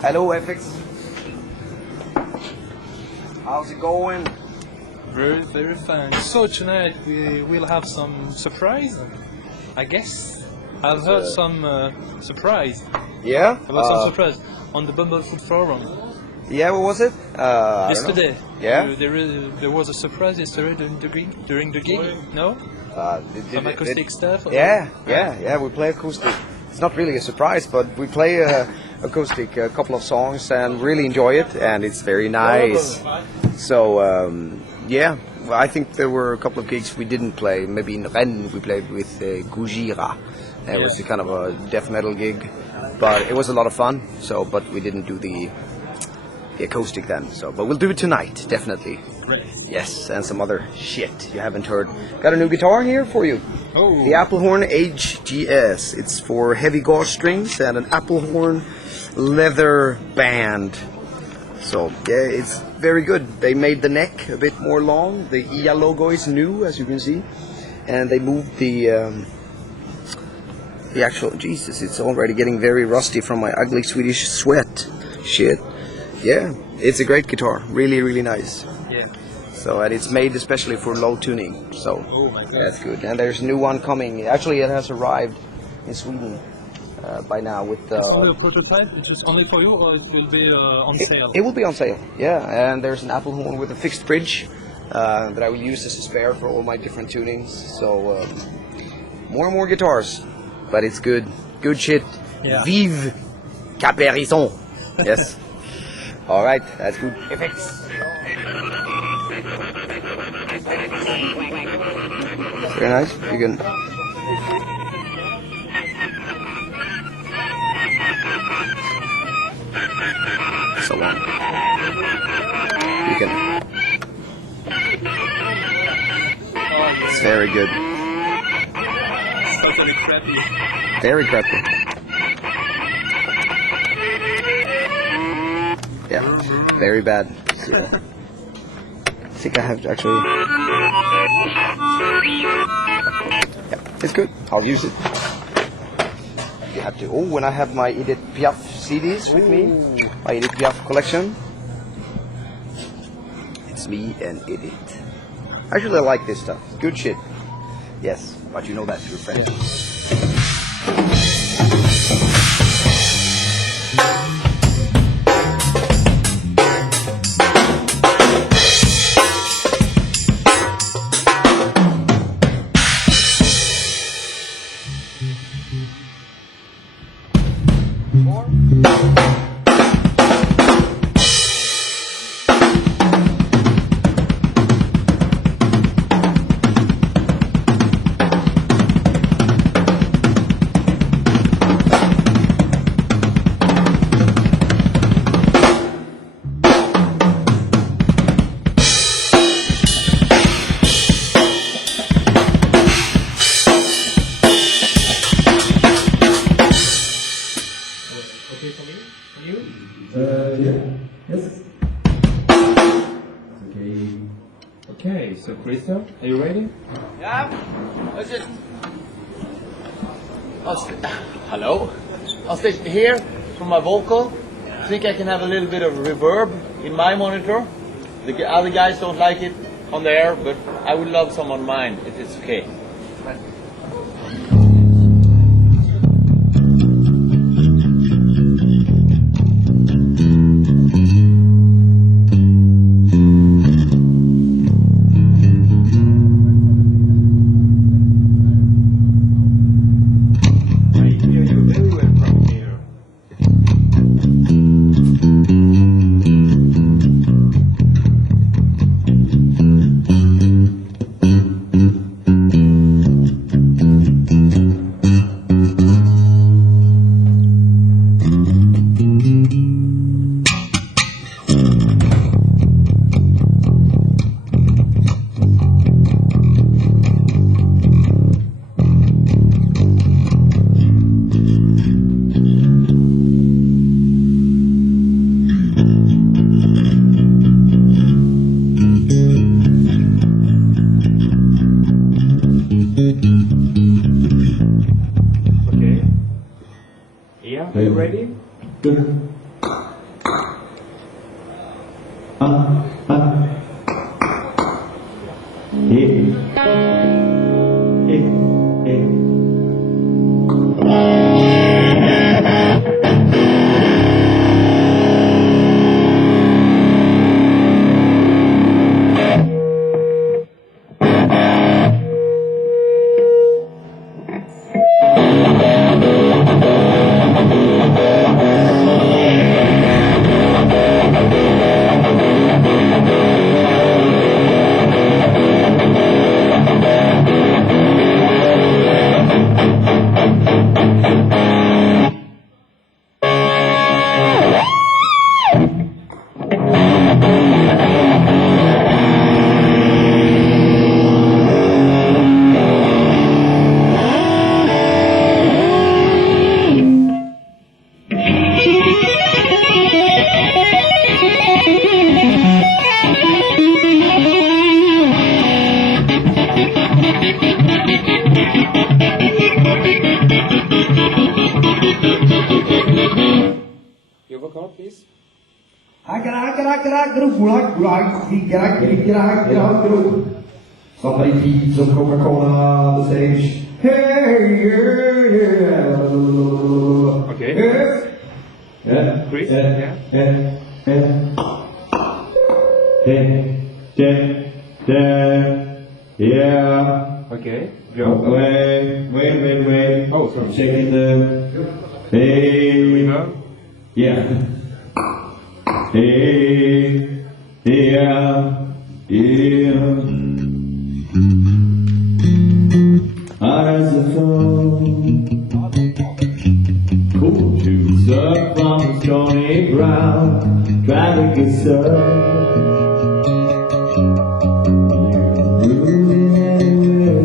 Hello, FX. How's it going? Very, very fine. So tonight we will have some surprise, I guess. I've heard some surprise. Yeah? About some surprise on the Bumblefoot forum. Yeah, what was it? Yesterday. Yeah? There was a surprise yesterday during the gig. No? Some acoustic stuff? Yeah, we play acoustic. It's not really a surprise, but we play acoustic a couple of songs and really enjoy it, and it's very nice. So, yeah, I think there were a couple of gigs we didn't play. Maybe in Rennes we played with Gujira. It was a kind of a death metal gig, but it was a lot of fun. So, but we didn't do the acoustic then. So, but we'll do it tonight, definitely. Yes, and some other shit you haven't heard. Got a new guitar here for you. Oh. The Applehorn HGS. It's for heavy gauge strings and an Applehorn leather band. So yeah, it's very good. They made the neck a bit more long. The IA logo is new, as you can see, and they moved the actual. Jesus, it's already getting very rusty from my ugly Swedish sweat. Shit. Yeah, it's a great guitar. Really, really nice. Yeah. So, and it's made especially for low tuning. So, oh my God. That's good. And there's a new one coming. Actually, it has arrived in Sweden by now with. It's only a prototype. It's just only for you, or it will be on sale. It will be on sale. Yeah, and there's an Applehorn with a fixed bridge that I will use as a spare for all my different tunings. So, more and more guitars, but it's good. Good shit. Yeah. Vive Caperison. Yes. All right, that's good. Effects. Very nice. You can. So on. You can. It's very good. It's totally crappy. Very crappy. Yeah, very bad. So, I think I have to actually. Yeah, it's good. I'll use it. You have to. Oh, when I have my Edith Piaf CDs with me, my Edith Piaf collection. It's me and Edith. Actually, I like this stuff. Good shit. Yes, but you know that, your friend. Yeah. Okay for me? For you? Yeah. Yes. Okay. Okay, so Christian, are you ready? Yeah. Hello. I'll stay here for my vocal. I think I can have a little bit of reverb in my monitor. The other guys don't like it on the air, but I would love some on mine if it's okay. Somebody feed some Coca-Cola on the stage. Hey, yeah. Okay. Yeah. Chris? Yeah. Yeah. Okay. Go. Wait. Oh, sorry. Checking the. Hey. Yeah. Hey. Yeah. Eyes are cool to surf from the stony ground, try to get surf. You moving anywhere,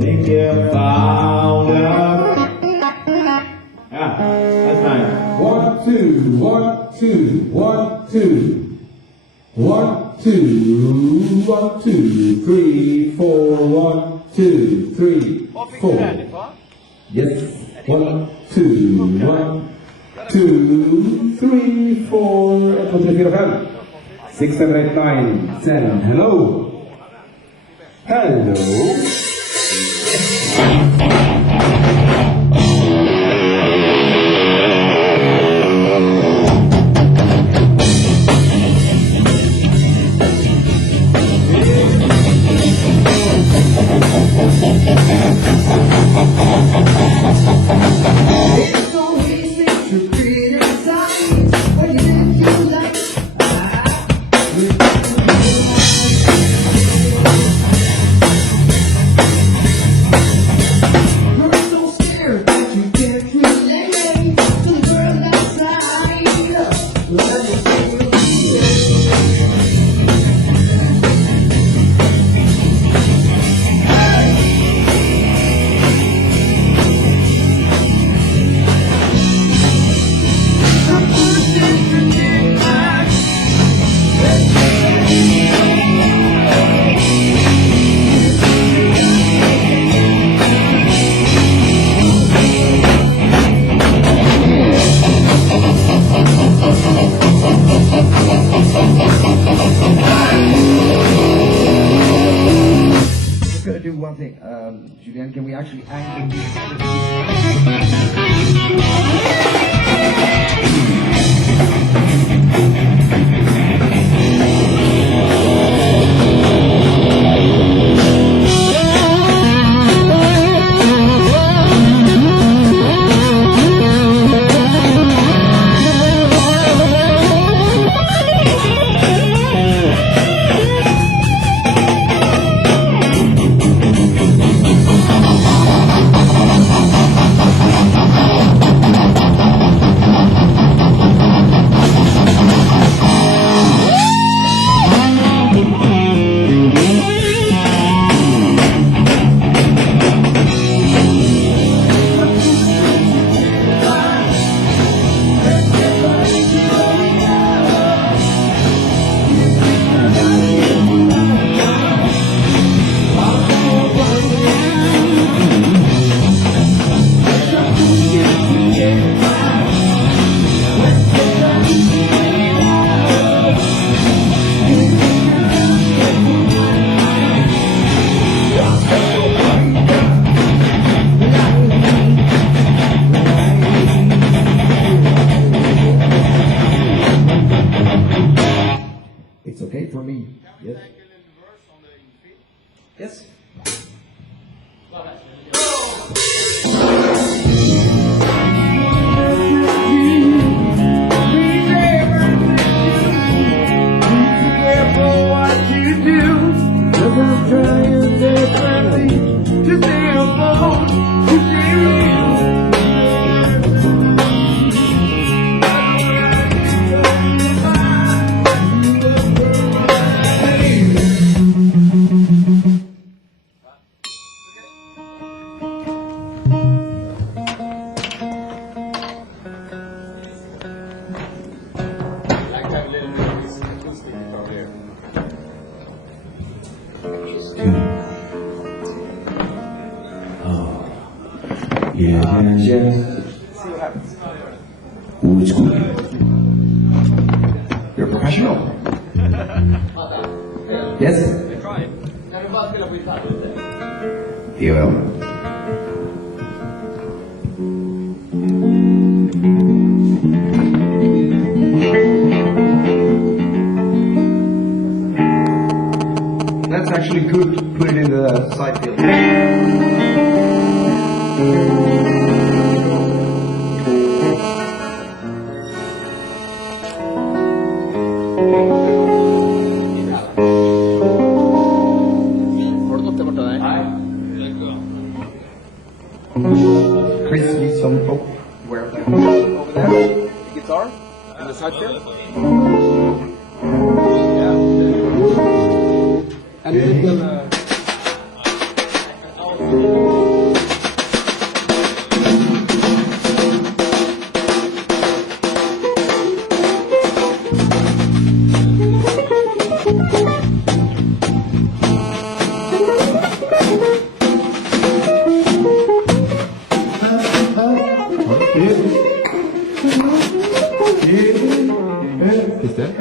think you found out. Yeah, that's nice. 1, 2, 1, 2, 1, 2. 1, 2, 1, 2, 3, 4, 1, 2, 3, 4. Yes. 1, 2, 1, 2, 3, 4. 1, 2, 3, 4, 5. 6, 7, 8, 9, 10. Hello. Hello. Julian, can we actually angle It's okay for me. Yes. Yes. Yeah. Ooh, it's good. You're a professional. Yes. You will. That's actually good. Put it in the side field. Chris needs some folk. Where? Over there? The guitar? In the side field? Yeah. And a little... Is that?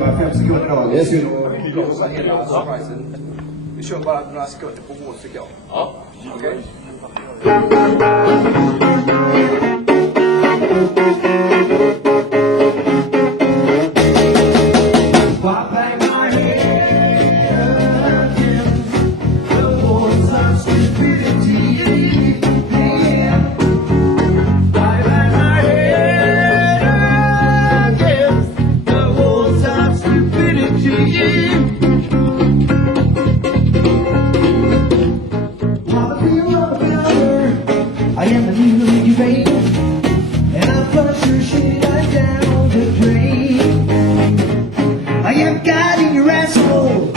Bara 5 sekunder då. Yes. Blåsa hela surprisen. Vi kör bara några sekunder på vår tycker jag. Ja. Okej. I am a new babe, and I flush your shit right down the drain. I am God in your asshole.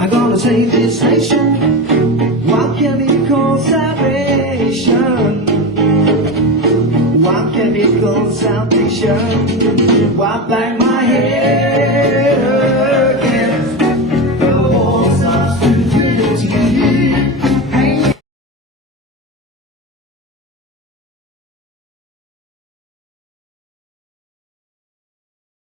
I'm gonna save this nation. What chemical salvation? What chemical salvation? Wipe back my hair.